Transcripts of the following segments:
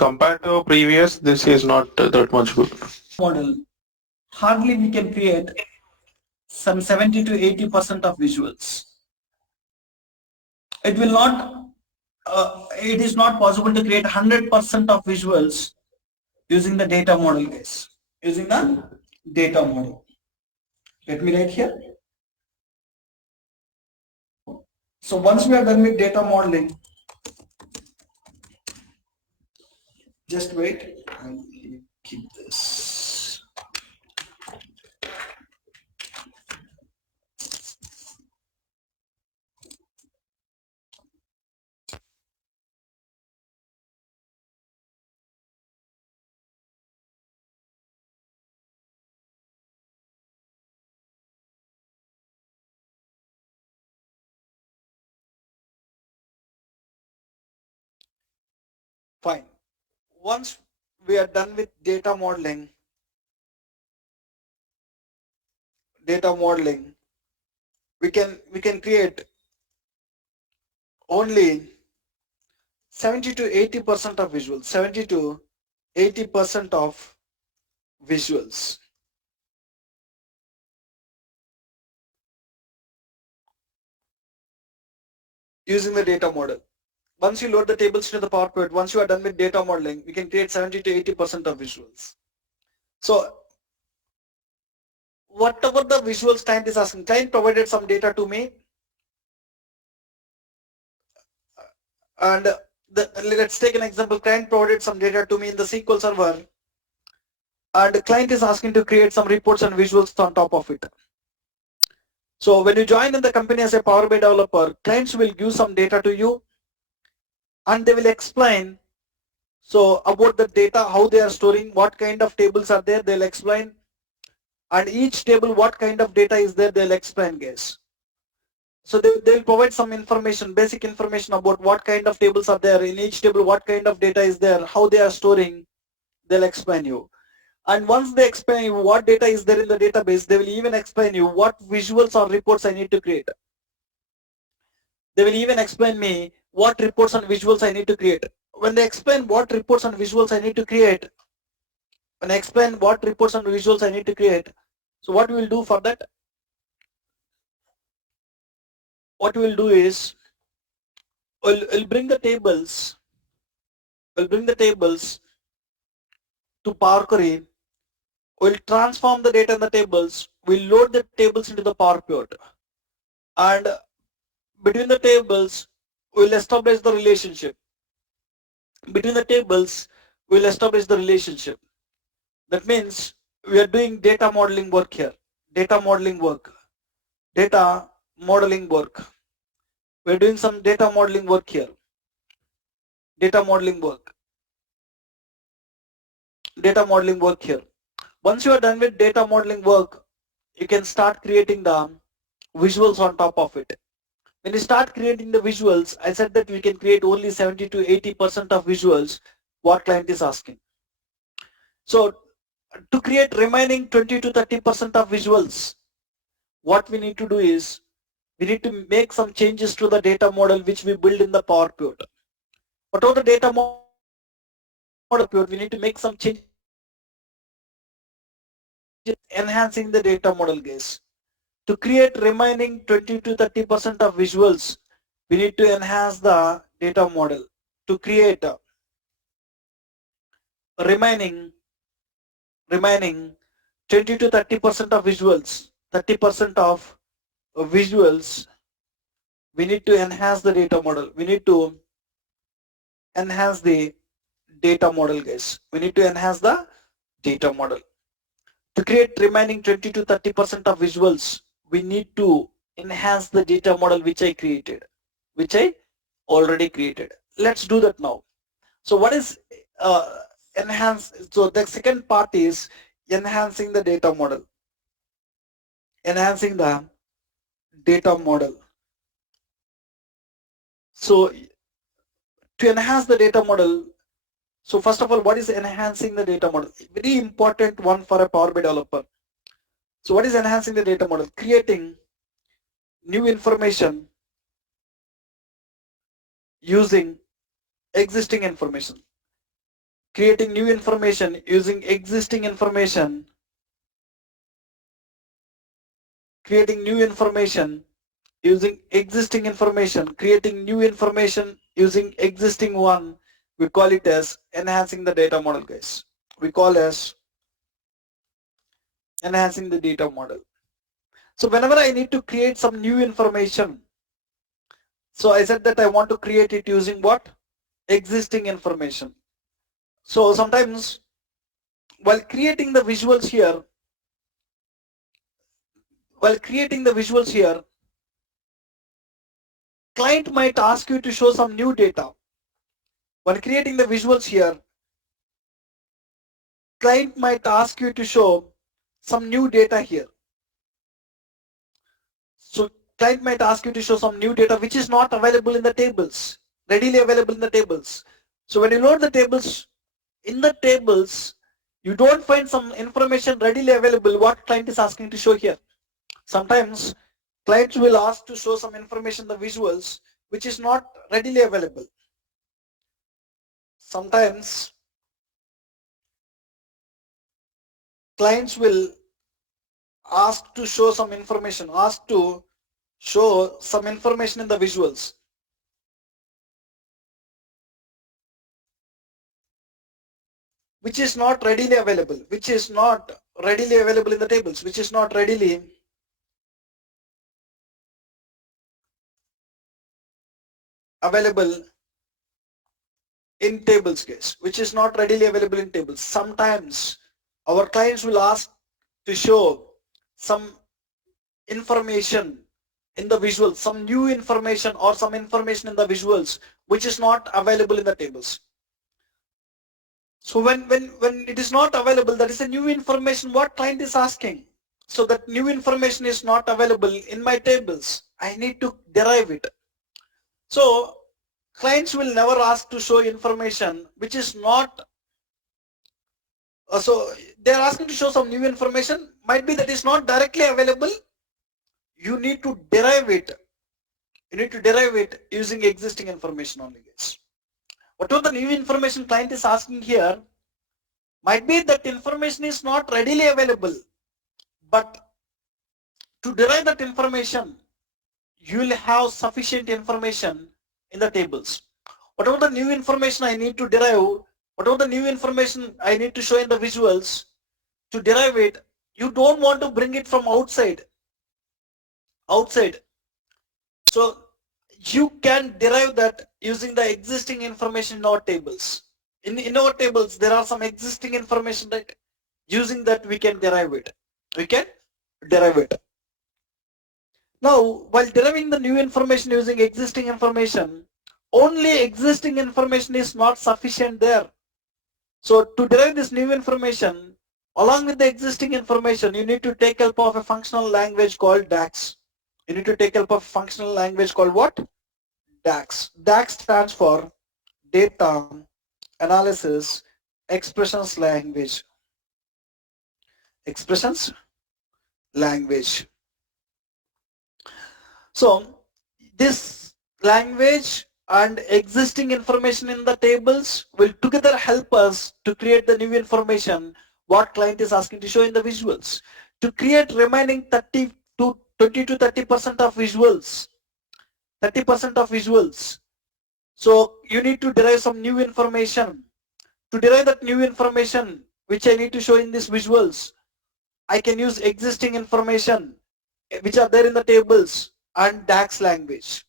compared to previous, this is not that much good. Model, hardly we can create some 70 to 80% of visuals. It will not, it is not possible to create 100% of visuals using the data model, guys. Using the data model. Let me write here. So once we are done with data modeling, just wait and keep this. Fine. Once we are done with data modeling, we can create only 70 to 80% of visuals. 70 to 80% of visuals. Using the data model. Once you load the tables into the PowerPoint, once you are done with data modeling, we can create 70 to 80% of visuals. So whatever the visuals client is asking, client provided some data to me, and let's take an example. Client provided some data to me in the SQL Server, and the client is asking to create some reports and visuals on top of it. So when you join in the company as a Power BI developer, clients will give some data to you, and they will explain so about the data, how they are storing, what kind of tables are there, they'll explain, and each table what kind of data is there, they'll explain, guys. So they'll provide some information, basic information about what kind of tables are there in each table, what kind of data is there, how they are storing, they'll explain you. And once they explain you what data is there in the database, they will even explain you what visuals or reports I need to create. They will even explain me what reports and visuals I need to create. When they explain what reports and visuals I need to create, so what we will do for that? What we will do is, we'll bring the tables. To Power Query. We'll transform the data in the tables. We'll load the tables into the PowerPoint, and between the tables, we'll establish the relationship. That means we are doing data modeling work here. We're doing some data modeling work here. Once you are done with data modeling work, you can start creating the visuals on top of it. When you start creating the visuals, I said that we can create only 70 to 80% of visuals what client is asking. So to create remaining 20 to 30% of visuals, what we need to do is, we need to make some changes to the data model which we build in the PowerPoint. Whatever the data model, we need to make some changes enhancing the data model, guys. To create remaining 20 to 30% of visuals, we need to enhance the data model. To create remaining 20 to 30% of visuals, we need to enhance the data model. Guys. To create remaining 20 to 30% of visuals, we need to enhance the data model which I already created. Let's do that now. So what is enhance? So the second part is enhancing the data model. So to enhance the data model, so first of all, what is enhancing the data model? Very important one for a Power BI developer. So what is enhancing the data model? Creating new information using existing information. creating new information using existing information, creating new information using existing information, creating new information using existing one. We call it as enhancing the data model, guys. We call as enhancing the data model. So whenever I need to create some new information, so I said that I want to create it using what? Existing information. So sometimes while creating the visuals here, client might ask you to show some new data. When creating the visuals here, client might ask you to show some new data here. So client might ask you to show some new data which is not available in the tables, readily available in the tables. So when you load the tables, in the tables, you don't find some information readily available what client is asking to show here. Sometimes clients will ask to show some information, the visuals, which is not readily available. Sometimes clients will ask to show some information, in the visuals. Which is not readily available, in the tables, which is not readily available in tables case, which is not readily available in tables. Sometimes our clients will ask to show some information in the visuals, some new information or some information in the visuals which is not available in the tables. So when it is not available, that is a new information what client is asking. So that new information is not available in my tables. I need to derive it. So clients will never ask to show information which is not, so they are asking to show some new information, might be that is not directly available. You need to derive it. Using existing information only, guys. Whatever the new information client is asking here, might be that information is not readily available, but to derive that information, you will have sufficient information in the tables. Whatever the new information I need to derive, whatever the new information I need to show in the visuals, to derive it, you don't want to bring it from outside. So you can derive that using the existing information in our tables. In our tables, there are some existing information that using that we can derive it. Now, while deriving the new information using existing information, only existing information is not sufficient there. So to derive this new information, along with the existing information, you need to take help of a functional language called DAX. You need to take help of a functional language called what? DAX. DAX stands for Data Analysis Expressions Language. So this language and existing information in the tables will together help us to create the new information what client is asking to show in the visuals. To create remaining 20 to 30% of visuals, 30% of visuals. So you need to derive some new information. To derive that new information which I need to show in these visuals, I can use existing information which are there in the tables and DAX language.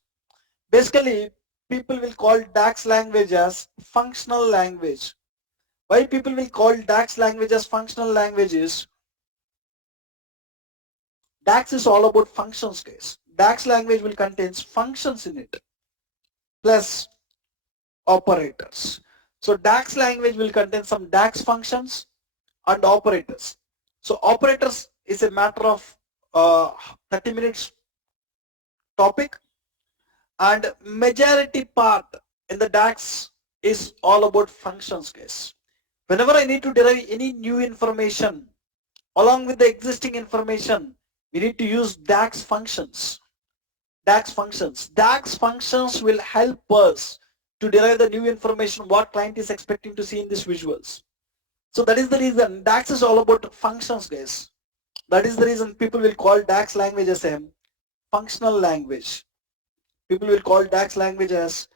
Basically, people will call DAX language as functional language. Why people will call DAX language as functional language is, DAX is all about functions, guys. DAX language will contain functions in it plus operators. So DAX language will contain some DAX functions and operators. So operators is a matter of 30 minutes topic, and majority part in the DAX is all about functions, guys. Whenever I need to derive any new information along with the existing information, we need to use DAX functions. DAX functions will help us to derive the new information what client is expecting to see in these visuals. So that is the reason DAX is all about functions, guys. That is the reason people will call DAX language as a functional language. People will call DAX language as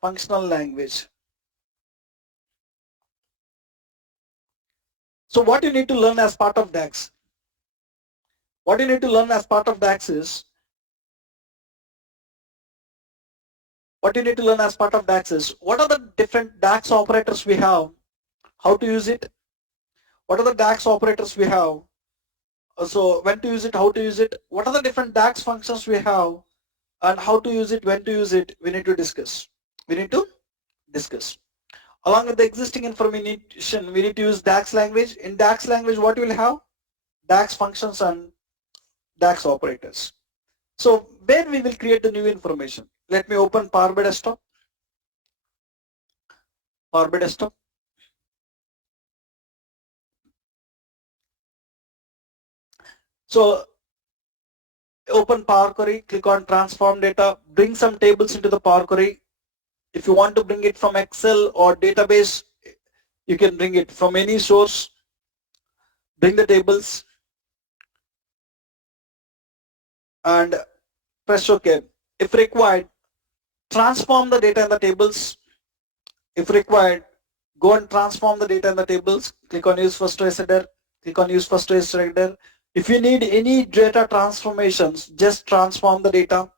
functional language. So what you need to learn as part of DAX? What you need to learn as part of DAX is, what are the different DAX operators we have, how to use it, what are the DAX operators we have, so when to use it, how to use it, what are the different DAX functions we have, and how to use it, when to use it, we need to discuss. Along with the existing information, we need to use DAX language. In DAX language, what you will have? DAX functions and DAX operators. So where we will create the new information? Let me open Power BI Desktop. So open Power Query, click on Transform Data, bring some tables into the Power Query. If you want to bring it from Excel or database, you can bring it from any source. Bring the tables and press OK. If required, transform the data in the tables. If required, go and transform the data in the tables. Click on Use First Choice Header. If you need any data transformations, just transform the data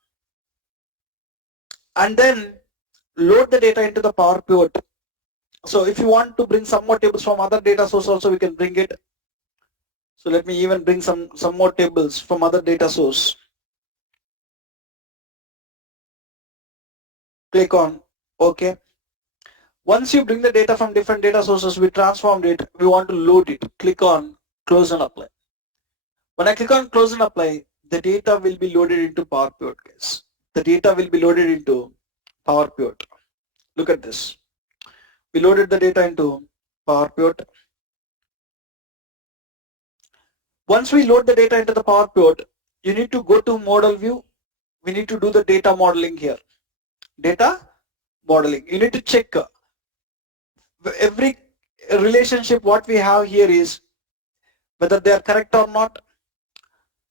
and then load the data into the Power Pivot. So if you want to bring some more tables from other data source also, we can bring it. So let me even bring some more tables from other data source. Click on OK. Once you bring the data from different data sources, we transformed it, we want to load it. Click on Close and Apply. When I click on Close and Apply, the data will be loaded into Power Pivot, guys. The data will be loaded into Power Pivot. Look at this. We loaded the data into Power Pivot. Once we load the data into the Power Pivot, you need to go to Model View. We need to do the data modeling here. Data modeling. You need to check every relationship what we have here is whether they are correct or not.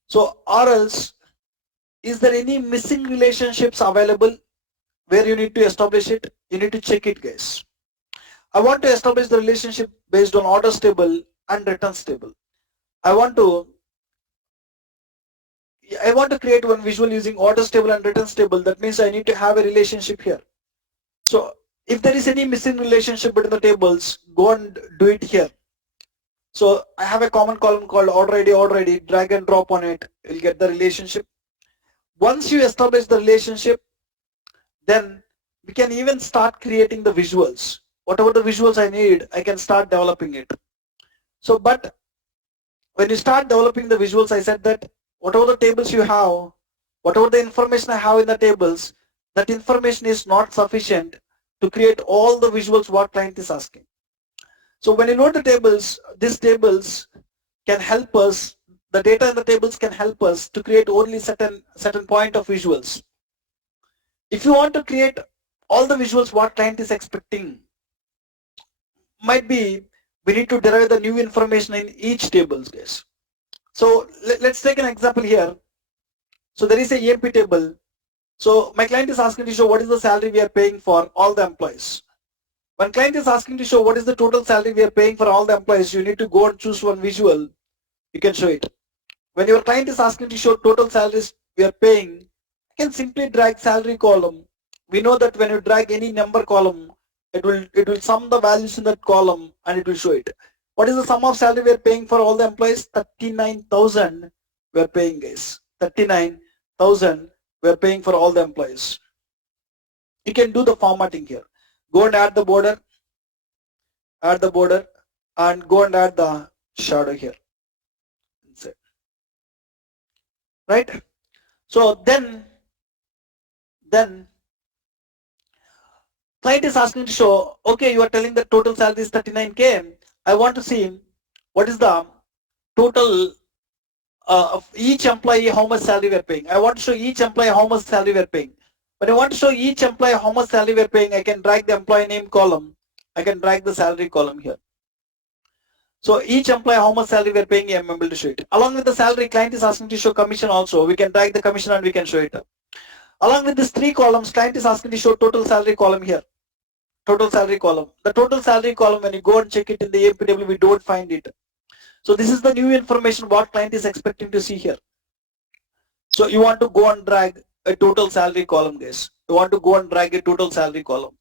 So or else, is there any missing relationships available where you need to establish it? You need to check it, guys. I want to establish the relationship based on orders table and returns table. I want to create one visual using orders table and returns table. That means I need to have a relationship here. So if there is any missing relationship between the tables, go and do it here. So I have a common column called order ID, drag and drop on it, you'll get the relationship. Once you establish the relationship, then we can even start creating the visuals. Whatever the visuals I need, I can start developing it. So, but when you start developing the visuals, I said that whatever the tables you have, whatever the information I have in the tables, that information is not sufficient to create all the visuals what client is asking. So when you load the tables, these tables can help us, the data in the tables can help us to create only certain point of visuals. If you want to create all the visuals what client is expecting, might be we need to derive the new information in each tables, guys. So let's take an example here. So there is a EMP table. So my client is asking to show what is the salary we are paying for all the employees. When client is asking to show what is the total salary we are paying for all the employees, you need to go and choose one visual. You can show it. When your client is asking to show total salaries we are paying, you can simply drag salary column. We know that when you drag any number column, it will sum the values in that column and it will show it. What is the sum of salary we are paying for all the employees? 39,000 we are paying, guys. 39,000 we are paying for all the employees. You can do the formatting here. Go and add the border, and go and add the shadow here. Right? So then client is asking to show, okay, you are telling the total salary is 39K. I want to see what is the total of each employee, how much salary we are paying. I want to show each employee how much salary we are paying. When I want to show each employee how much salary we're paying, I can drag the employee name column. I can drag the salary column here. So each employee how much salary we're paying, I'm able to show it. Along with the salary, client is asking to show commission also. We can drag the commission and we can show it. Along with these three columns, client is asking to show total salary column here. Total salary column. The total salary column, when you go and check it in the APW, we don't find it. So this is the new information what client is expecting to see here. So you want to go and drag a total salary column, guys. You want to go and drag a total salary column.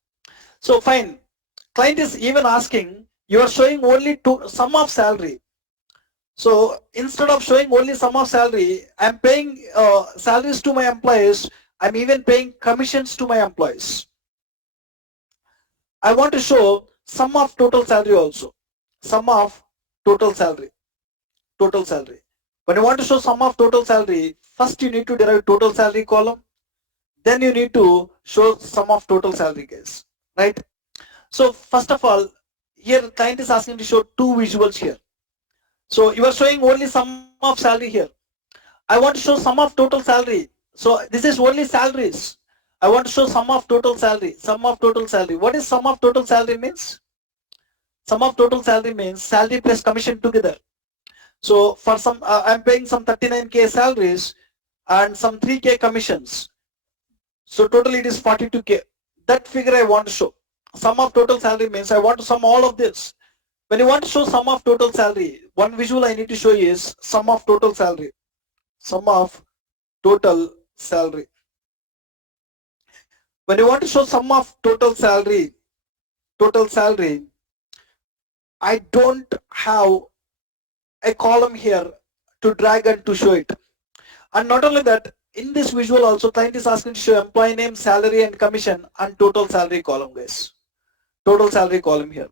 So fine. Client is even asking, you are showing only sum of salary. So instead of showing only sum of salary, I'm paying salaries to my employees. I'm even paying commissions to my employees. I want to show sum of total salary also. Sum of total salary. Total salary. When you want to show sum of total salary, first you need to derive total salary column. Then you need to show sum of total salary, guys. Right? So first of all, here client is asking to show two visuals here. So you are showing only sum of salary here. I want to show sum of total salary. So this is only salaries. I want to show sum of total salary. Sum of total salary. What is sum of total salary means? Sum of total salary means salary plus commission together. So for some, I'm paying some 39K salaries and some 3K commissions. So total it is 42K. That figure I want to show. Sum of total salary means I want to sum all of this. When you want to show sum of total salary, one visual I need to show is sum of total salary. Sum of total salary. When you want to show sum of total salary, I don't have a column here to drag and to show it. And not only that, in this visual also client is asking to show employee name, salary and commission and total salary column, guys. Total salary column here.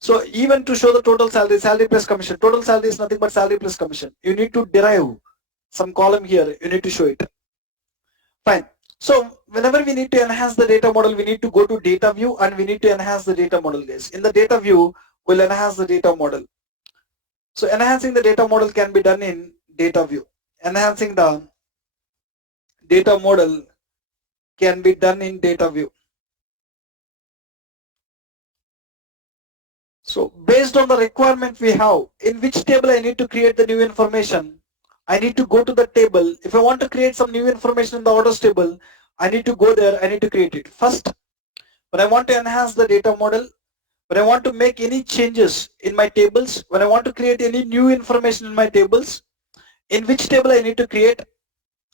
So even to show the total salary, salary plus commission, total salary is nothing but salary plus commission. You need to derive some column here, you need to show it. Fine. So whenever we need to enhance the data model, we need to go to data view and we need to enhance the data model, guys. In the data view, we'll enhance the data model. So enhancing the data model can be done in data view. Enhancing the data model can be done in data view. So based on the requirement we have, in which table I need to create the new information, I need to go to the table. If I want to create some new information in the orders table, I need to go there, I need to create it. First, when I want to enhance the data model, when I want to make any changes in my tables, when I want to create any new information in my tables, in which table I need to create,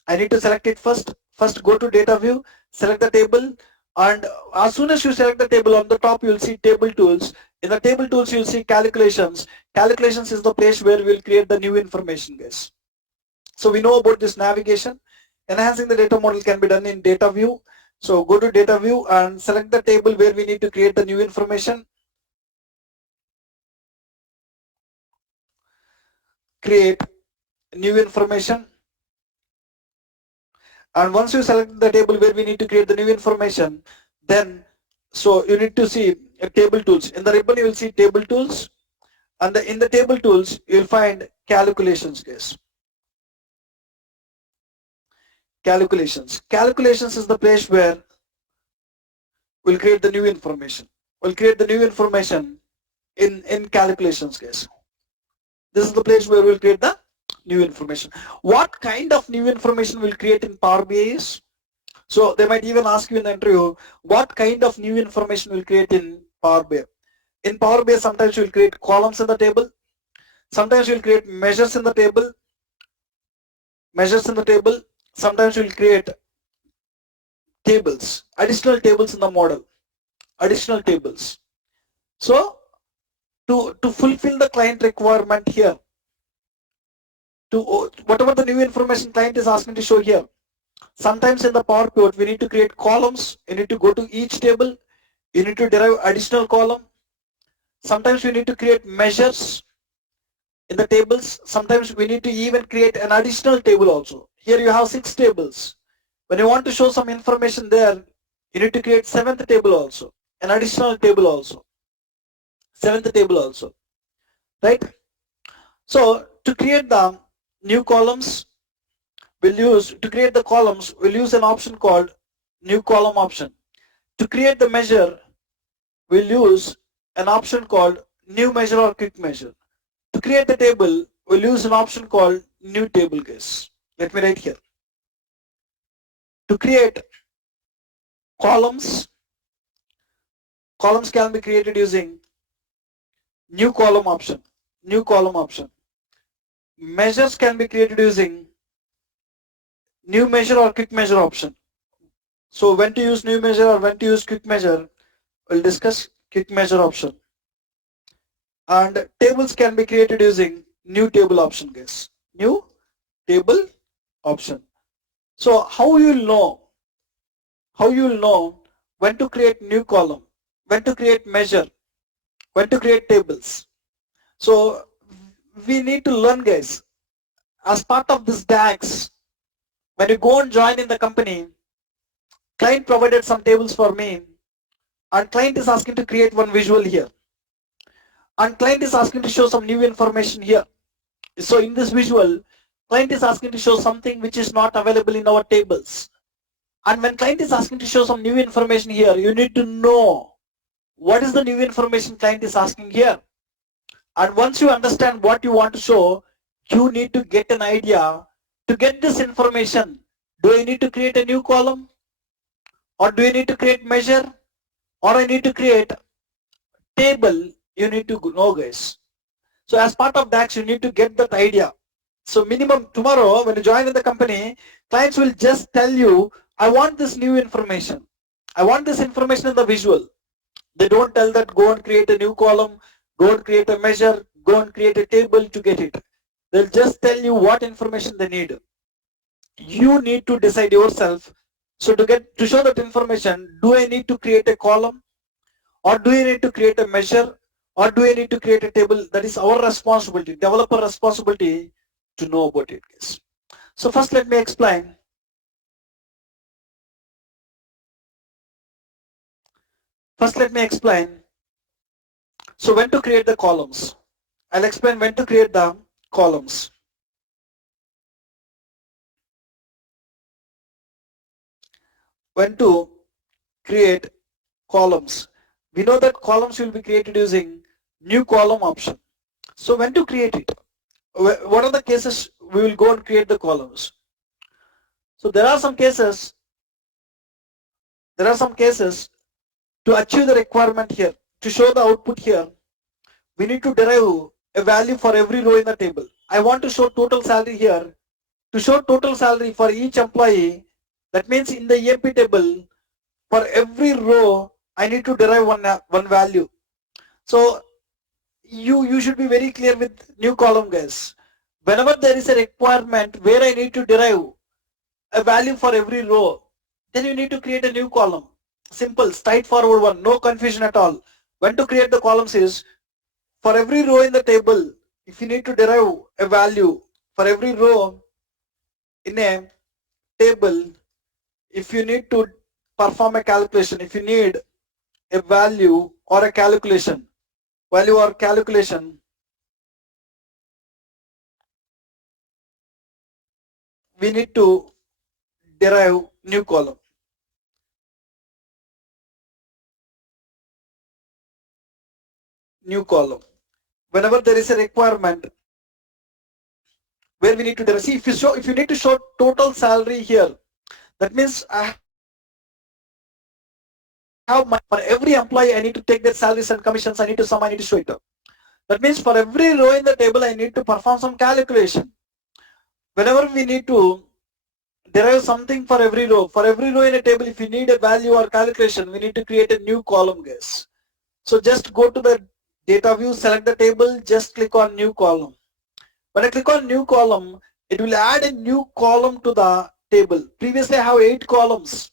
I need to select it first. First go to data view, select the table, and as soon as you select the table, on the top you will see table tools. In the table tools you will see calculations. Calculations is the place where we will create the new information, guys. So we know about this navigation. Enhancing the data model can be done in data view. So go to data view and select the table where we need to create the new information. Create new information. And once you select the table where we need to create the new information, then so you need to see table tools. In the ribbon you will see table tools, and in the table tools you will find calculations, guys. Calculations. Calculations is the place where we'll create the new information. We'll create the new information in calculations, guys. This is the place where we'll create the new information. What kind of new information we'll create in Power BI is? So they might even ask you in the interview, what kind of new information we'll create in Power BI? In Power BI, sometimes you'll create columns in the table. Sometimes you'll create measures in the table. Sometimes you'll create tables, additional tables in the model, additional tables. So to fulfill the client requirement here, to whatever the new information client is asking to show here, sometimes in the Power Pivot we need to create columns. You need to go to each table. You need to derive additional column. Sometimes we need to create measures in the tables. Sometimes we need to even create an additional table also. Here you have 6 tables. When you want to show some information there, you need to create 7th table also, an additional table also, 7th table also, right? So to create the new columns, we'll use an option called new column option. To create the measure, we'll use an option called new measure or quick measure. To create the table, we'll use an option called new table, guys. Let me write here. To create columns, columns can be created using new column option. New column option. Measures can be created using new measure or quick measure option. So when to use new measure or when to use quick measure, we'll discuss quick measure option. And tables can be created using new table option, guys. New table option. So how you'll know when to create new column, when to create measure, when to create tables. So we need to learn, guys. As part of this DAX, when you go and join in the company, client provided some tables for me, and client is asking to create one visual here, and client is asking to show some new information here. So in this visual, client is asking to show something which is not available in our tables. And when client is asking to show some new information here, you need to know what is the new information client is asking here. And once you understand what you want to show, you need to get an idea. To get this information, do I need to create a new column? Or do I need to create measure? Or I need to create table? You need to know, guys. So as part of DAX, you need to get that idea. So minimum tomorrow, when you join in the company, clients will just tell you, I want this new information. I want this information in the visual. They don't tell that go and create a new column, go and create a measure, go and create a table to get it. They'll just tell you what information they need. You need to decide yourself. So to show that information, do I need to create a column, or do I need to create a measure, or do I need to create a table? That is our responsibility, developer responsibility to know about it, guys. So first let me explain. So when to create the columns. I'll explain when to create the columns. When to create columns. We know that columns will be created using new column option. So when to create it? What are the cases we will go and create the columns? So there are some cases to achieve the requirement here, to show the output here, we need to derive a value for every row in the table. I want to show total salary here. To show total salary for each employee, that means in the EMP table, for every row, I need to derive one value. So you should be very clear with new column, guys. Whenever there is a requirement where I need to derive a value for every row, then you need to create a new column. Simple, straightforward one, no confusion at all. When to create the columns is, for every row in the table, if you need to derive a value for every row in a table, if you need to perform a calculation, if you need a value or a calculation, we need to derive new column. Whenever there is a requirement where we need to derive, see, if you need to show total salary here, that means I have for every employee I need to take their salaries and commissions, I need to show it up. That means for every row in the table I need to perform some calculation. Whenever we need to derive something for every row in a table, if you need a value or calculation, we need to create a new column, guys. So just go to the data view, select the table, just click on new column. When I click on new column, it will add a new column to the table. Previously I have 8 columns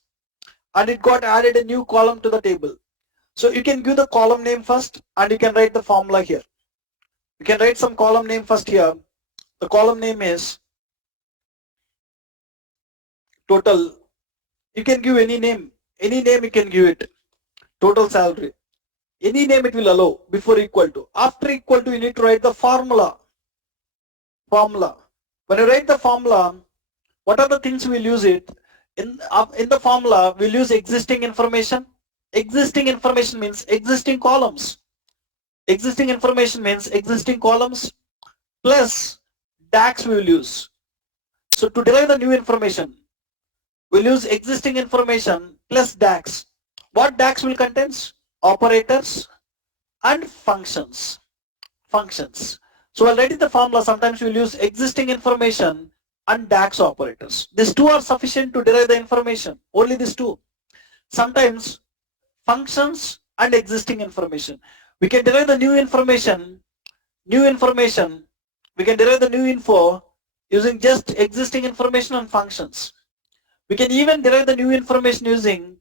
and it got added a new column to the table. So you can give the column name first and you can write the formula here. You can write some column name first here. The column name is total. You can give any name you can give it. Total salary. Any name it will allow before equal to. After equal to, you need to write the formula. When you write the formula, what are the things we'll use it? In the formula, we'll use existing information. Existing information means existing columns. Existing information means existing columns plus DAX we will use. So to derive the new information, we'll use existing information plus DAX. What DAX will contains? Operators and functions. So while writing the formula, sometimes we'll use existing information and DAX operators. These two are sufficient to derive the information. Only these two. Sometimes functions and existing information. We can derive the new information. We can derive the new info using just existing information and functions. We can even derive the new information using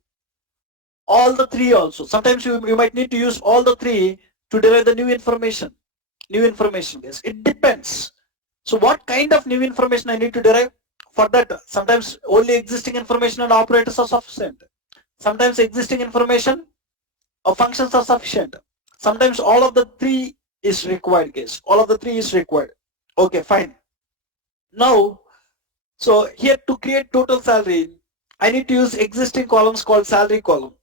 all the three also. Sometimes you might need to use all the three to derive the new information. Yes, it depends. So what kind of new information I need to derive? For that, sometimes only existing information and operators are sufficient. Sometimes existing information or functions are sufficient. Sometimes all of the three is required, guys. All of the three is required. Okay, fine. Now, so here to create total salary, I need to use existing columns called salary column.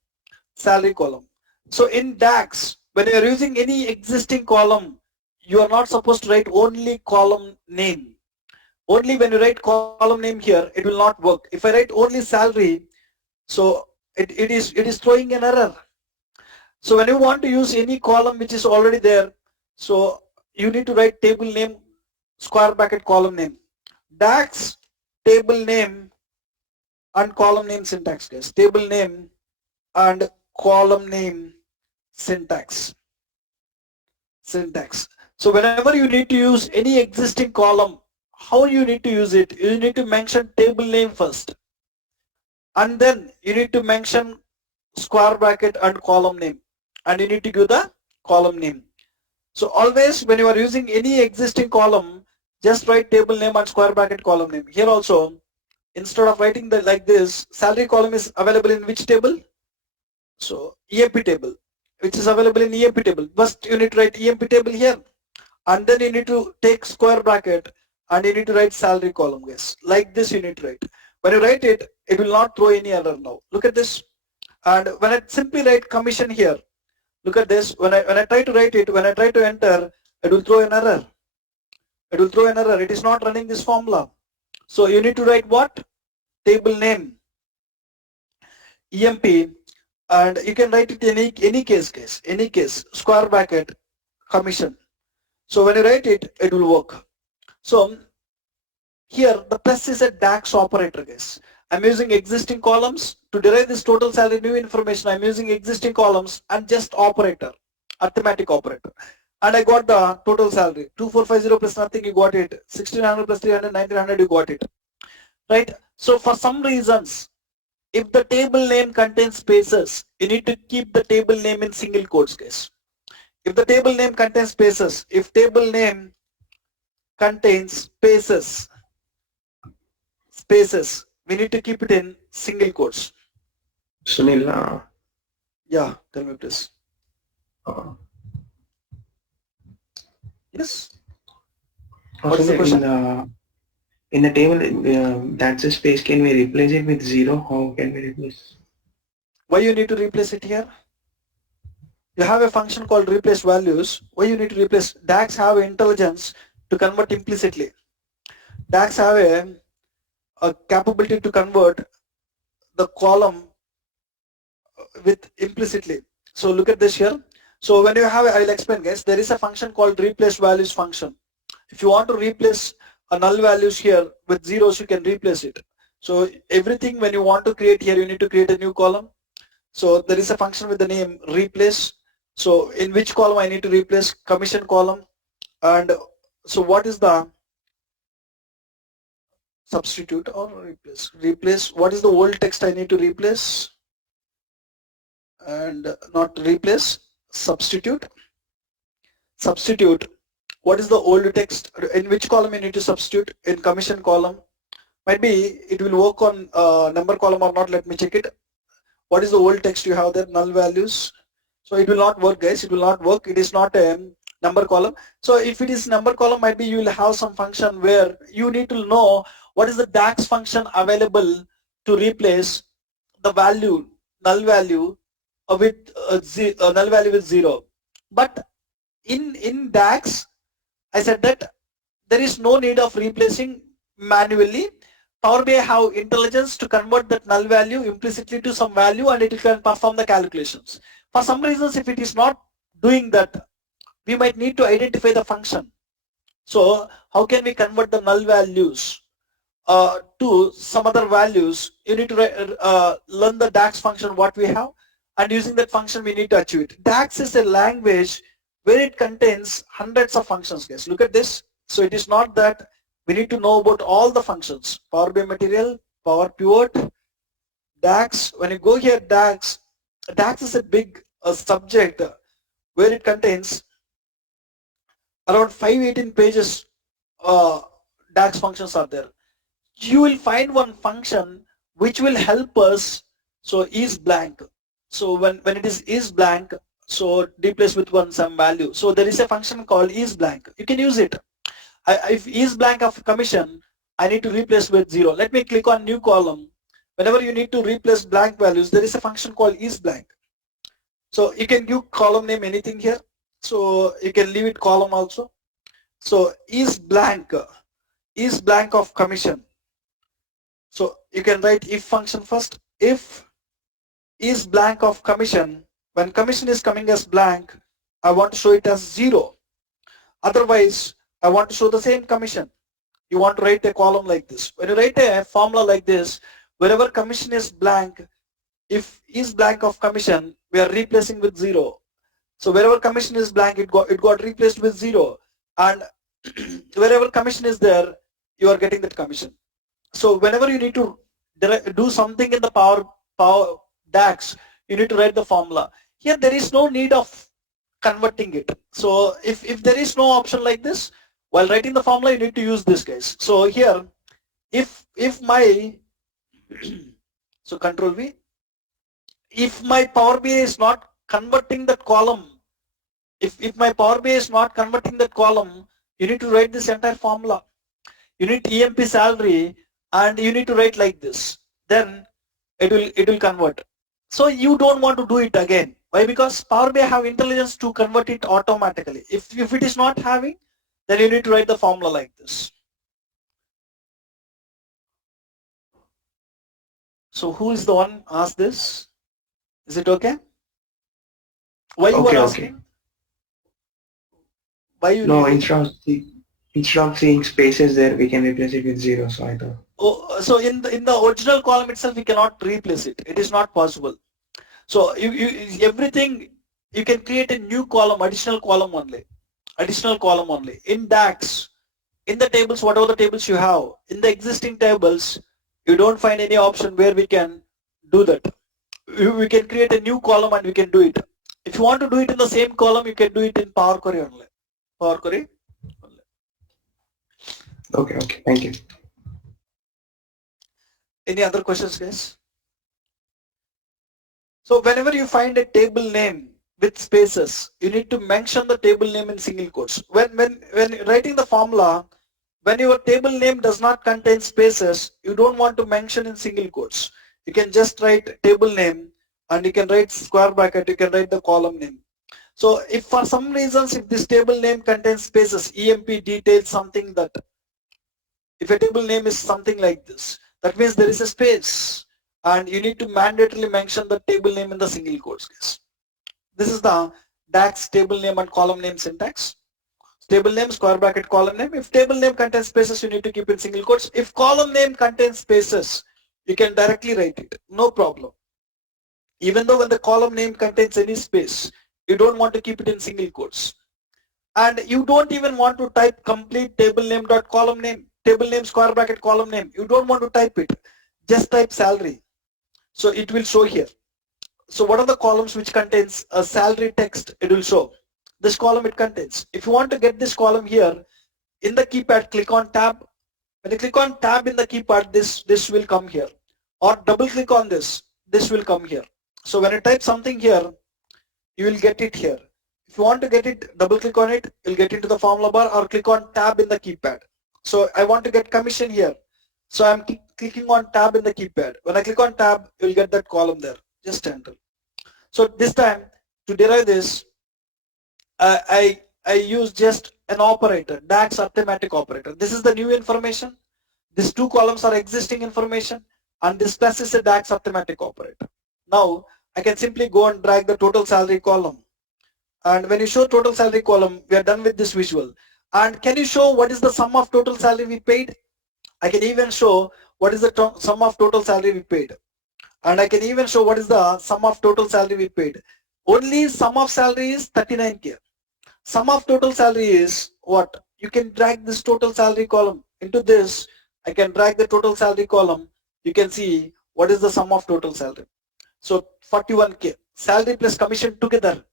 So in DAX, when you are using any existing column, you are not supposed to write only column name. Only when you write column name here, it will not work. If I write only salary, so it is throwing an error. So when you want to use any column which is already there, so you need to write table name, square bracket column name. DAX, table name and column name syntax, guys. Table name and column name syntax. So whenever you need to use any existing column, how you need to use it? You need to mention table name first. And then you need to mention square bracket and column name. And you need to give the column name. So always when you are using any existing column, just write table name and square bracket column name. Here also, instead of writing the like this, salary column is available in which table? So EMP table, which is available in EMP table. First you need to write EMP table here. And then you need to take square bracket and you need to write salary column, guys. Like this you need to write. When you write it, it will not throw any error now. Look at this. And when I simply write commission here, look at this. When I try to write it, when I try to enter, it will throw an error. It is not running this formula. So you need to write what? Table name, EMP, and you can write it in any case, square bracket, commission. So when you write it, it will work. So here the plus is a DAX operator, guys. I'm using existing columns to derive this total salary new information. I'm using existing columns and just operator, arithmetic operator. And I got the total salary. 2450 plus nothing, you got it. 1600 plus 300, 1900, you got it. Right? So for some reasons, if the table name contains spaces, you need to keep the table name in single quotes, guys. If the table name contains spaces, if table name contains spaces, we need to keep it in single quotes. Sunil, yeah, tell me please. Yes. What is the question? In the table, that's a space. Can we replace it with 0? How can we replace? Why you need to replace it here? You have a function called replace values. Why you need to replace? DAX have intelligence to convert implicitly. DAX have a capability to convert the column with implicitly. So look at this here. So when you have, I'll explain, guys. There is a function called replace values function. If you want to replace a null values here with zeros, you can replace it. So everything when you want to create here, you need to create a new column. So there is a function with the name replace. So in which column I need to replace? Commission column. And so what is the substitute or replace? Replace, what is the old text I need to replace? And not replace, substitute. Substitute, what is the old text? In which column you need to substitute? In commission column. Might be it will work on number column or not, let me check it. What is the old text you have there? Null values. So it will not work, guys. It will not work. It is not a number column. So if it is number column, might be you will have some function where you need to know what is the DAX function available to replace the value, null value with null value with 0. But in DAX, I said that there is no need of replacing manually. Power BI have intelligence to convert that null value implicitly to some value, and it can perform the calculations. For some reasons, if it is not doing that, we might need to identify the function. So how can we convert the null values to some other values? You need to learn the DAX function what we have, and using that function we need to achieve it. DAX is a language where it contains hundreds of functions, guys. Look at this. So it is not that we need to know about all the functions. Power BI material, Power Pivot, DAX. When you go here, DAX is a big subject where it contains around 518 pages. DAX functions are there. You will find one function which will help us. So is blank. So when it is blank, so replace with some value. So there is a function called is blank. You can use it. If is blank of commission, I need to replace with 0. Let me click on new column. Whenever you need to replace blank values, there is a function called is blank. So you can give column name anything here. So you can leave it column also. So is blank of commission. So you can write if function first. If is blank of commission, when commission is coming as blank, I want to show it as 0. Otherwise, I want to show the same commission. You want to write a column like this. When you write a formula like this, wherever commission is blank, if is blank of commission, we are replacing with 0. So wherever commission is blank, it got replaced with 0. And wherever commission is there, you are getting that commission. So whenever you need to do something in the Power DAX, you need to write the formula. Here there is no need of converting it. So if there is no option like this, while writing the formula, you need to use this, guys. So here, if my so Control V, if my Power BI is not converting that column, if my Power BI is not converting that column, you need to write this entire formula. You need EMP salary, and you need to write like this. Then it will convert. So you don't want to do it again. Why? Because Power BI have intelligence to convert it automatically. If it is not having, then you need to write the formula like this. So who is the one asked this? Is it okay? Why you are asking? Why you? No, instead of seeing spaces there, we can replace it with 0. So I thought. Oh, so in the original column itself, we cannot replace it. It is not possible. So everything you can create a new column, additional column only. In DAX, in the tables, whatever the tables you have, in the existing tables, you don't find any option where we can do that. We can create a new column and we can do it. If you want to do it in the same column, you can do it in Power Query only. Power Query only. Okay, thank you. Any other questions, guys? So whenever you find a table name with spaces, you need to mention the table name in single quotes. When writing the formula, when your table name does not contain spaces, you don't want to mention in single quotes. You can just write table name, and you can write square bracket, you can write the column name. So if for some reasons, if this table name contains spaces, EMP details something, that if a table name is something like this, that means there is a space, and you need to mandatorily mention the table name in the single quotes, guys. This is the DAX table name and column name syntax. Table name, square bracket, column name. If table name contains spaces, you need to keep in single quotes. If column name contains spaces, you can directly write it, no problem. Even though when the column name contains any space, you don't want to keep it in single quotes. And you don't even want to type complete table name dot column name, table name, square bracket, column name. You don't want to type it. Just type salary. So it will show here. So what are the columns which contains a salary text? It will show. This column it contains. If you want to get this column here, in the keypad, click on tab. When you click on tab in the keypad, this will come here. Or double click on this will come here. So when you type something here, you will get it here. If you want to get it, double click on it, you'll get into the formula bar, or click on tab in the keypad. So I want to get commission here. So I'm clicking on tab in the keypad. When I click on tab, you'll get that column there. Just enter. So this time, to derive this, I use just an operator, DAX arithmetic operator. This is the new information. These two columns are existing information, and this plus is a DAX arithmetic operator. Now I can simply go and drag the total salary column. And when you show total salary column, we are done with this visual. And can you show what is the sum of total salary we paid? I can even show what is the sum of total salary we paid. And I can even show what is the sum of total salary we paid. Only sum of salary is 39K. Sum of total salary is what? You can drag this total salary column into this. I can drag the total salary column. You can see what is the sum of total salary. So 41K. Salary plus commission together.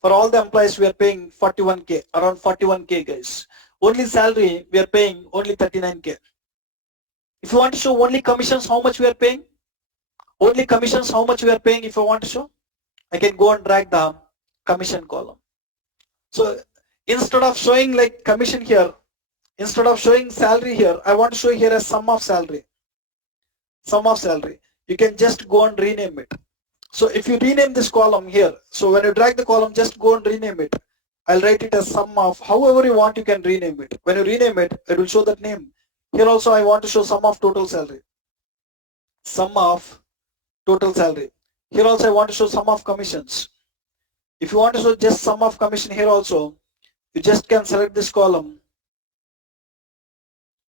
For all the employees, we are paying 41K, around 41K guys. Only salary, we are paying only 39K. If you want to show only commissions, how much we are paying? Only commissions, how much we are paying if I want to show? I can go and drag the commission column. So instead of showing like commission here, instead of showing salary here, I want to show here a sum of salary. Sum of salary. You can just go and rename it. So if you rename this column here, so when you drag the column, just go and rename it. I'll write it as sum of, however you want, you can rename it. When you rename it, it will show that name. Here also I want to show sum of total salary. Sum of total salary. Here also I want to show sum of commissions. If you want to show just sum of commission here also, you just can select this column.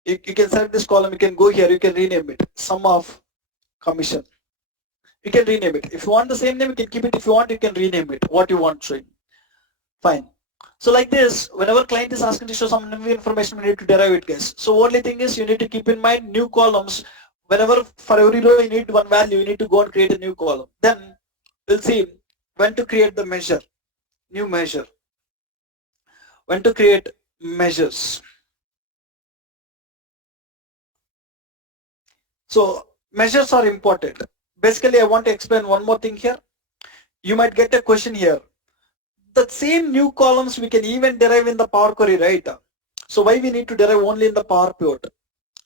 You can select this column, you can go here, you can rename it. Sum of commission. You can rename it. If you want the same name, you can keep it. If you want, you can rename it. What you want showing. Fine. So like this, whenever client is asking to show some new information, we need to derive it, guys. So only thing is you need to keep in mind new columns. Whenever for every row you need one value, you need to go and create a new column. Then we'll see when to create the measure, new measure. When to create measures. So measures are important. Basically, I want to explain one more thing here. You might get a question here. The same new columns we can even derive in the Power Query, right? So why we need to derive only in the Power Pivot?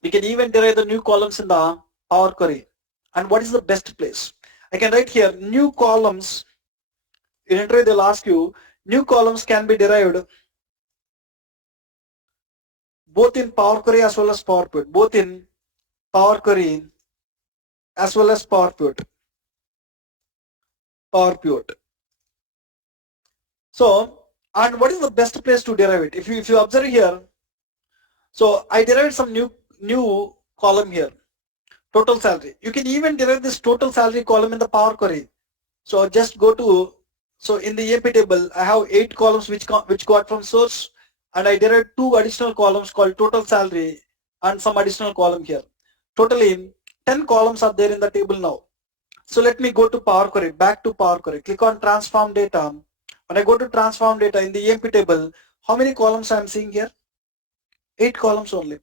We can even derive the new columns in the Power Query. And what is the best place? I can write here new columns. In interview they'll ask you, new columns can be derived both in Power Query as well as Power Pivot. Both in Power Query as well as Power Pivot. Power Pivot. So, and what is the best place to derive it? If you observe here, so I derived some new column here, total salary. You can even derive this total salary column in the Power Query. So just go to, so in the AP table, I have 8 columns which got from source, and I derived 2 additional columns called total salary and some additional column here. Totally 10 columns are there in the table now. So let me go to Power Query, back to Power Query, click on transform data. When I go to transform data in the EMP table, how many columns I am seeing here? 8 columns only.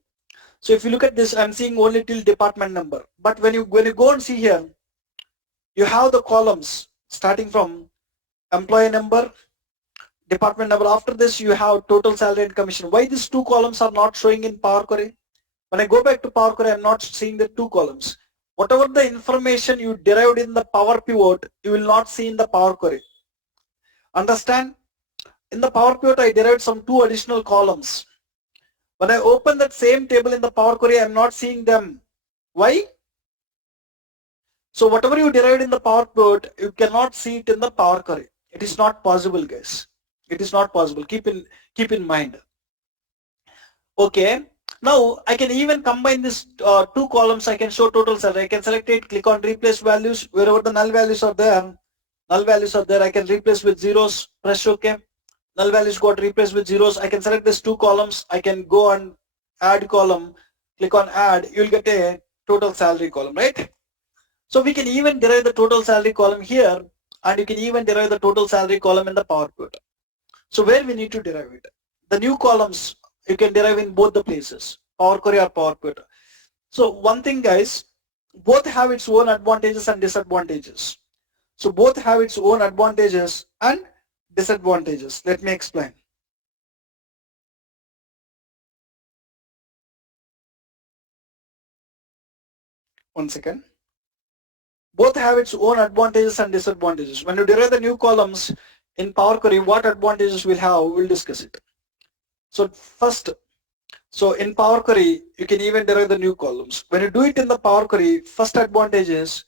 So if you look at this, I'm seeing only till department number. But when you go and see here, you have the columns starting from employee number, department number. After this, you have total salary and commission. Why these 2 columns are not showing in Power Query? When I go back to Power Query, I'm not seeing the 2 columns. Whatever the information you derived in the Power Pivot, you will not see in the Power Query. Understand? In the Power Pivot, I derived some 2 additional columns. When I open that same table in the Power Query, I'm not seeing them. Why? So whatever you derived in the Power Pivot, you cannot see it in the Power Query. It is not possible, guys. It is not possible. Keep in mind. Okay. Now I can even combine this 2 columns. I can show total salary. I can select it, click on replace values. Wherever the null values are there, I can replace with zeros. Press OK. Null values got replaced with zeros. I can select these 2 columns. I can go and add column. Click on add. You'll get a total salary column, right? So we can even derive the total salary column here, and you can even derive the total salary column in the Power Pivot. So where we need to derive it? The new columns you can derive in both the places, Power Query or Power Pivot. So one thing, guys, both have its own advantages and disadvantages. So both have its own advantages and disadvantages. Let me explain. One second. Both have its own advantages and disadvantages. When you derive the new columns in Power Query, what advantages we'll have, we'll discuss it. So first, so in Power Query, you can even derive the new columns. When you do it in the Power Query, first advantage is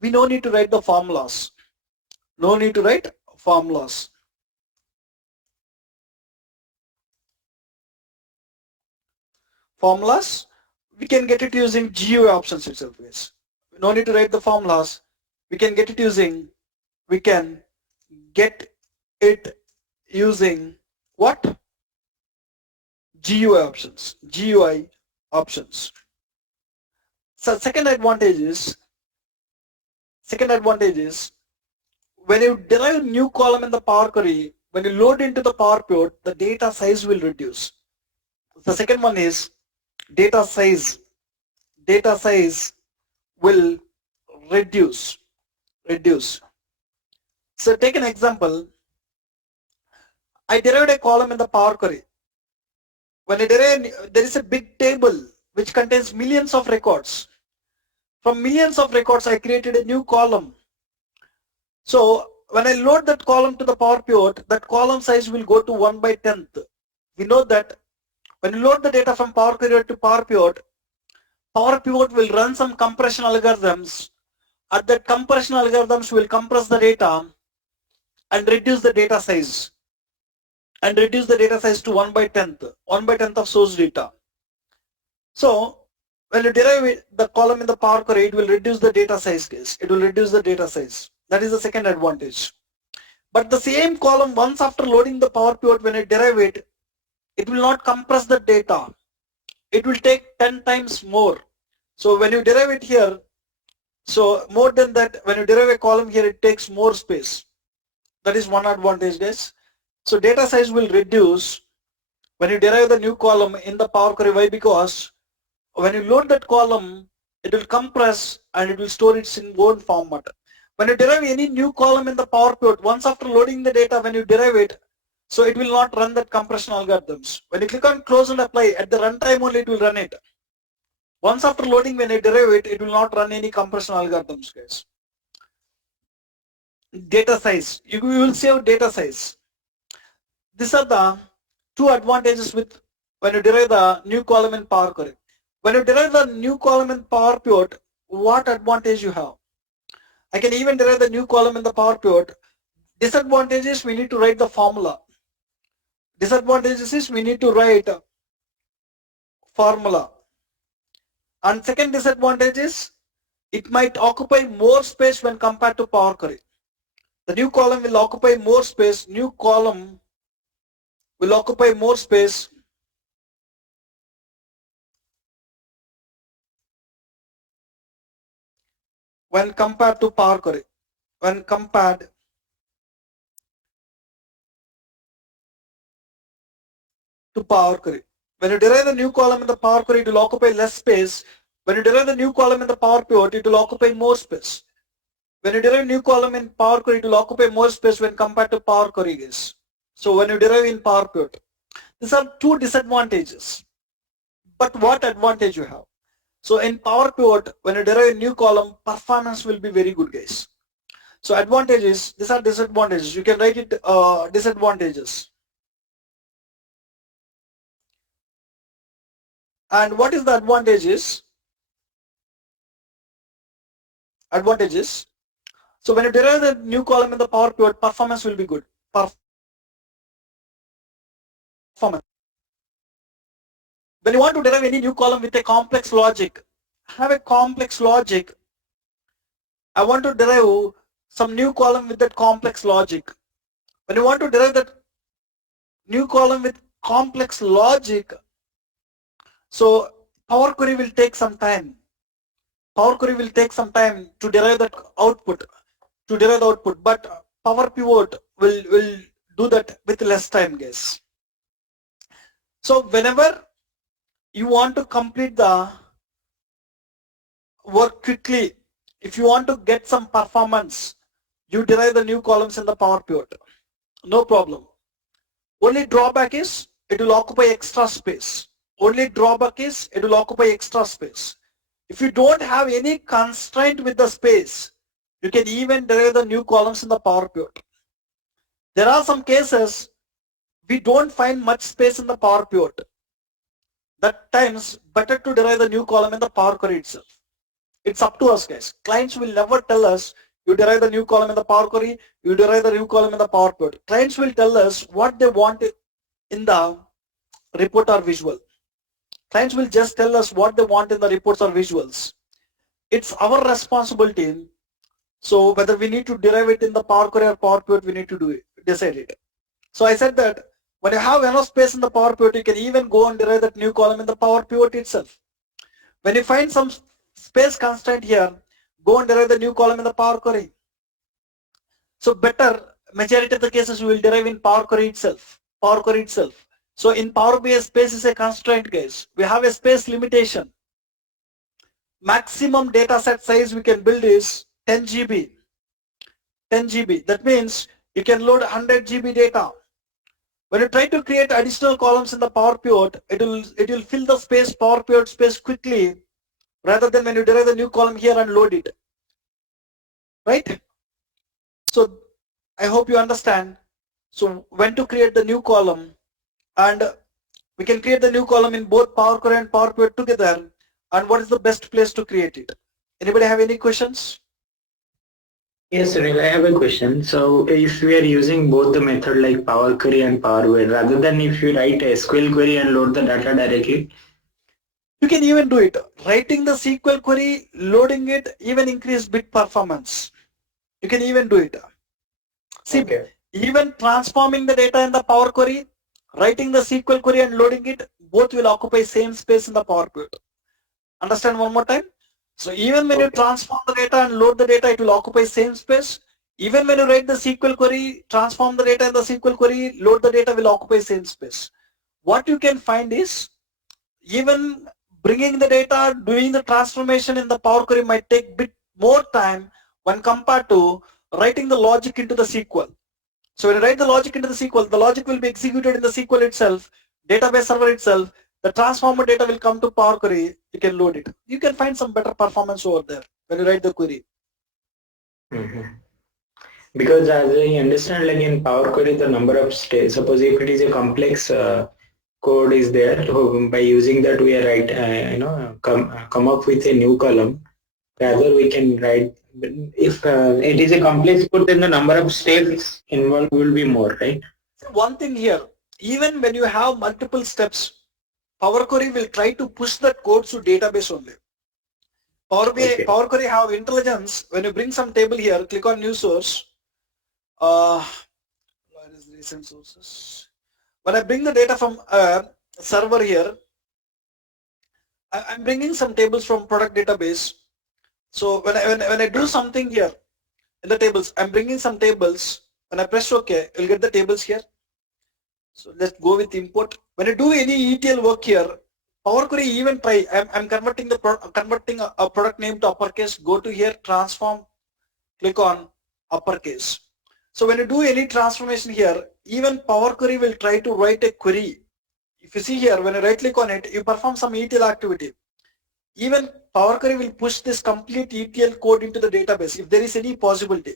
we no need to write the formulas. No need to write formulas. Formulas, we can get it using GUI options itself. Yes. No need to write the formulas. We can get it using what? GUI options. GUI options. So second advantage is when you derive a new column in the Power Query, when you load into the Power Pivot, the data size will reduce. The second one is data size will reduce. So take an example. I derived a column in the Power Query. When I derive, there is a big table which contains millions of records. From millions of records, I created a new column. So when I load that column to the Power Pivot, that column size will go to 1/10th. We know that when you load the data from Power Query to Power Pivot will run some compression algorithms. At that compression algorithms will compress the data and reduce the data size. To 1/10th of source data. So when you derive the column in the Power Query, it will reduce the data size case. That is the second advantage. But the same column, once after loading the Power Pivot, when I derive it, it will not compress the data. It will take 10 times more. So when you derive it here, so more than that, when you derive a column here, it takes more space. That is one advantage, guys. So data size will reduce when you derive the new column in the Power Query. Why? Because when you load that column, it will compress and it will store it in own format. When you derive any new column in the Power Pivot, once after loading the data, when you derive it, so it will not run that compression algorithms. When you click on close and apply, at the runtime only it will run it. Once after loading, when you derive it, it will not run any compression algorithms, guys. Data size, you will save data size. These are the two advantages with when you derive the new column in Power Query. When you derive the new column in Power Pivot, what advantage you have? I can even derive the new column in the Power Pivot. Disadvantages, we need to write the formula. Disadvantages is we need to write formula. And second disadvantage is it might occupy more space when compared to Power Query. The new column will occupy more space. New column will occupy more space when compared to Power Query. When compared to Power Query. When you derive the new column in the Power Query, it will occupy less space. When you derive the new column in the Power Pivot, it will occupy more space. When you derive new column in Power Query, it will occupy more space when compared to Power Query, guys. So when you derive in Power Pivot, these are two disadvantages. But what advantage you have? So in Power Pivot, when you derive a new column, performance will be very good, guys. So advantages, these are disadvantages. You can write it disadvantages. And what is the advantages? Advantages. So when you derive the new column in the Power Pivot, performance will be good. Performance. When you want to derive any new column with a complex logic, have a complex logic. I want to derive some new column with that complex logic. When you want to derive that new column with complex logic, so Power Query will take some time. Power Query will take some time to derive that output, but Power Pivot will do that with less time, guys. So whenever you want to complete the work quickly, if you want to get some performance, you derive the new columns in the Power Pivot. No problem. Only drawback is it will occupy extra space. Only drawback is it will occupy extra space. If you don't have any constraint with the space, you can even derive the new columns in the Power Pivot. There are some cases we don't find much space in the Power Pivot. That times better to derive the new column in the Power Query itself. It's up to us, guys. Clients will never tell us you derive the new column in the Power Query, you derive the new column in the Power Pivot. Clients will tell us what they want in the report or visual. Clients will just tell us what they want in the reports or visuals. It's our responsibility. So whether we need to derive it in the Power Query or Power Pivot, we need to do it, decide it. So I said that when you have enough space in the Power Pivot, you can even go and derive that new column in the Power Pivot itself. When you find some space constraint here, go and derive the new column in the Power Query. So better, majority of the cases we will derive in Power Query itself. Power Query itself. So in Power BI, space is a constraint, guys. We have a space limitation. Maximum data set size we can build is 10 GB. 10 GB. That means you can load 100 GB data. When you try to create additional columns in the Power Pivot, it will fill the space, Power Pivot space quickly, rather than when you derive the new column here and load it. Right? So I hope you understand. So when to create the new column, and we can create the new column in both Power Query and Power Pivot together, and what is the best place to create it? Anybody have any questions? Yes, Sunil, I have a question. So if we are using both the method like Power Query and Power BI, rather than if you write a SQL query and load the data directly, You can even do it. Writing the SQL query, loading it, even increase bit performance. You can even do it. See, okay. even transforming the data in the Power Query, writing the SQL query and loading it, both will occupy same space in the Power Pivot. Understand one more time? So even when you Okay. transform the data and load the data, it will occupy same space. Even when you write the SQL query, transform the data in the SQL query, load the data will occupy same space. What you can find is, even bringing the data, doing the transformation in the Power Query might take bit more time when compared to writing the logic into the SQL. So when you write the logic into the SQL, the logic will be executed in the SQL itself, database server itself. The transformer data will come to Power Query. You can load it. You can find some better performance over there when you write the query. Because as I understand, like in Power Query, the number of states, suppose if it is a complex code is there, so by using that we are come up with a new column. Rather we can write, if it is a complex code, then the number of steps involved will be more, right? One thing here, even when you have multiple steps, Power Query will try to push that code to database only. Okay. Power Query have intelligence. When you bring some table here, click on new source. Where is recent sources? When I bring the data from server here, I'm bringing some tables from product database. So when I do something here in the tables, I'm bringing some tables. When I press OK, you'll get the tables here. So let's go with import. When I do any ETL work here, Power Query even try. I'm converting converting a product name to uppercase. Go to here, transform, click on uppercase. So when you do any transformation here, even Power Query will try to write a query. If you see here, when you right click on it, you perform some ETL activity. Even Power Query will push this complete ETL code into the database if there is any possibility.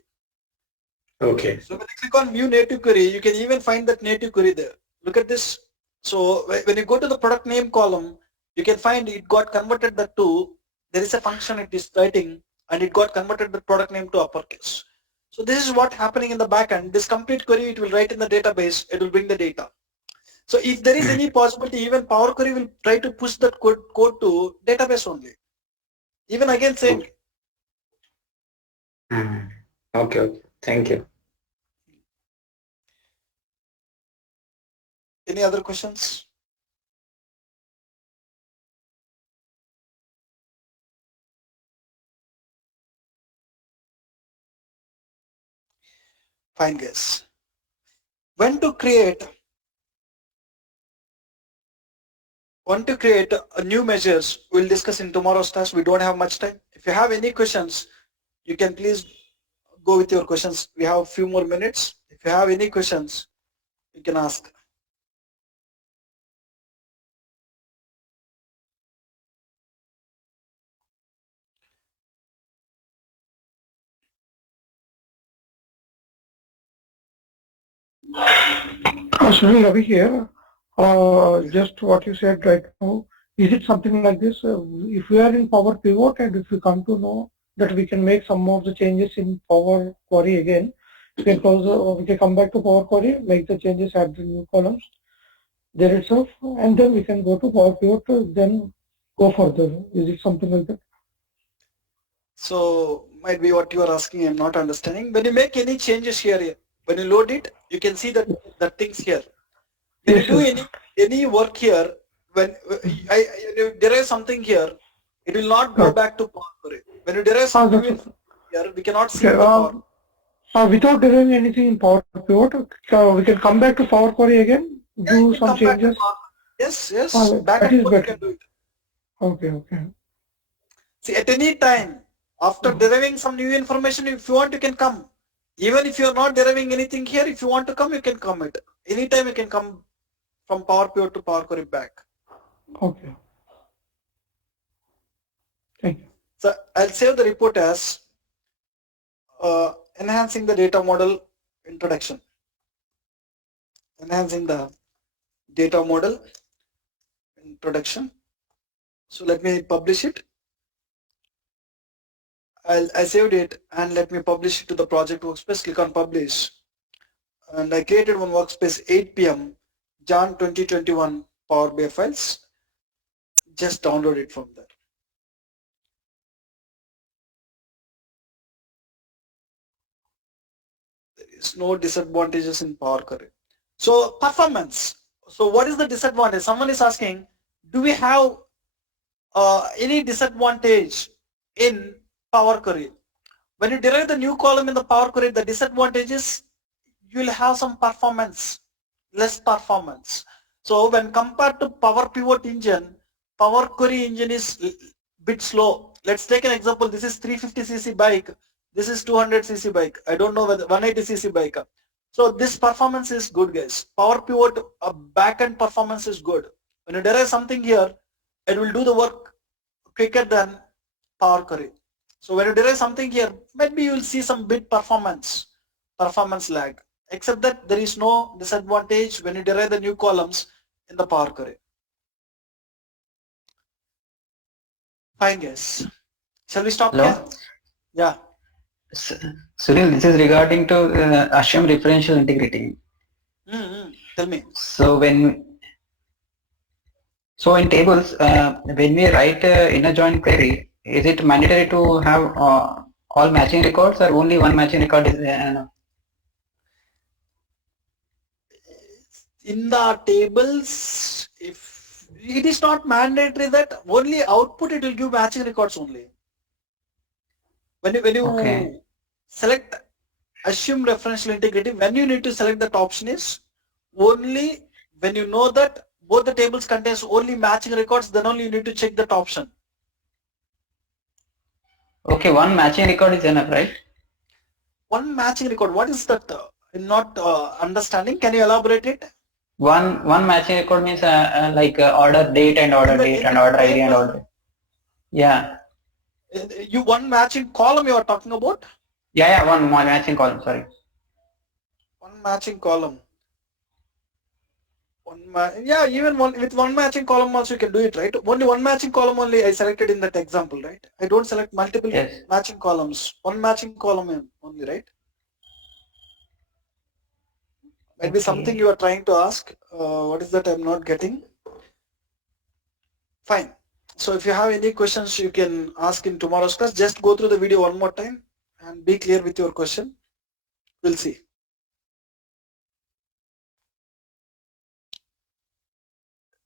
Okay. So when you click on view native query, you can even find that native query there. Look at this. So when you go to the product name column, you can find it got converted that to, there is a function it is writing, and it got converted the product name to uppercase. So this is what happening in the backend. This complete query it will write in the database, it will bring the data. So if there is any possibility, even Power Query will try to push that code to database only. Even again same. Okay. Mhm. Okay. Okay. Thank you. Any other questions? Fine guys. When to create a new measures, we'll discuss in tomorrow's class. We don't have much time. If you have any questions, you can please go with your questions. We have a few more minutes. If you have any questions, you can ask. Sunil Ravi here. Just what you said right now, is it something like this? If we are in Power Pivot and if we come to know that we can make some of the changes in Power Query again, we can close, we can come back to Power Query, make the changes, add the new columns there itself, and then we can go to Power Pivot, then go further. Is it something like that? So might be what you are asking, I'm not understanding. When you make any changes here, when you load it, you can see that the things here. When Yes, you do yes. any work here, when you derive something here, it will not go Correct. back to Power Query. When you derive Ah, some new that's information here, we cannot see okay. in the Power. Without doing anything in Power Pivot, we can come back to Power Query again, Yeah, you do can some come back to changes. Power Query. Yes, back That and is forth you better. can do it. Okay, okay. See, at any time, after deriving some new information, if you want, you can come. Even if you are not deriving anything here, if you want to come, you can come it. Anytime you can come from Power Pivot to Power Query back. Okay. Thank you. So I'll save the report as enhancing the data model introduction. Enhancing the data model introduction. So let me publish it. I saved it and let me publish it to the project workspace. Click on publish. And I created one workspace 8 p.m. Jan 2021 Power BI files. Just download it from there. There is no disadvantages in Power Query. So performance. So what is the disadvantage? Someone is asking, do we have any disadvantage in Power Query? When you derive the new column in the Power Query, the disadvantage is you will have some performance, less performance. So when compared to Power Pivot engine, Power Query engine is bit slow. Let's take an example. This is 350cc bike. This is 200cc bike. I don't know whether 180cc bike. So this performance is good, guys. Power Pivot backend performance is good. When you derive something here, it will do the work quicker than Power Query. So when you derive something here, maybe you will see some bit performance lag. Except that there is no disadvantage when you derive the new columns in the Power Query. Fine, guys. Shall we stop here? Hello. Yeah. Sunil, this is regarding to assume referential integrity. Tell me. So in tables, when we write inner join query, is it mandatory to have all matching records or only one matching record is in the tables, if it is not mandatory that only output it will give matching records only. When you okay. select assume referential integrity, when you need to select that option is only when you know that both the tables contains only matching records, then only you need to check that option. Okay, one matching record is enough, right? One matching record, what is that? I'm not understanding. Can you elaborate it? One matching record means like order date and order date and order ID and order. Yeah. You one matching column you are talking about? Yeah, one matching column. Sorry. One matching column. Yeah, even with one matching column also you can do it, right? Only one matching column only I selected in that example, right? I don't select multiple matching columns. One matching column only, right? Might be something you are trying to ask. What is that I'm not getting? Fine. So if you have any questions, you can ask in tomorrow's class. Just go through the video one more time and be clear with your question. We'll see.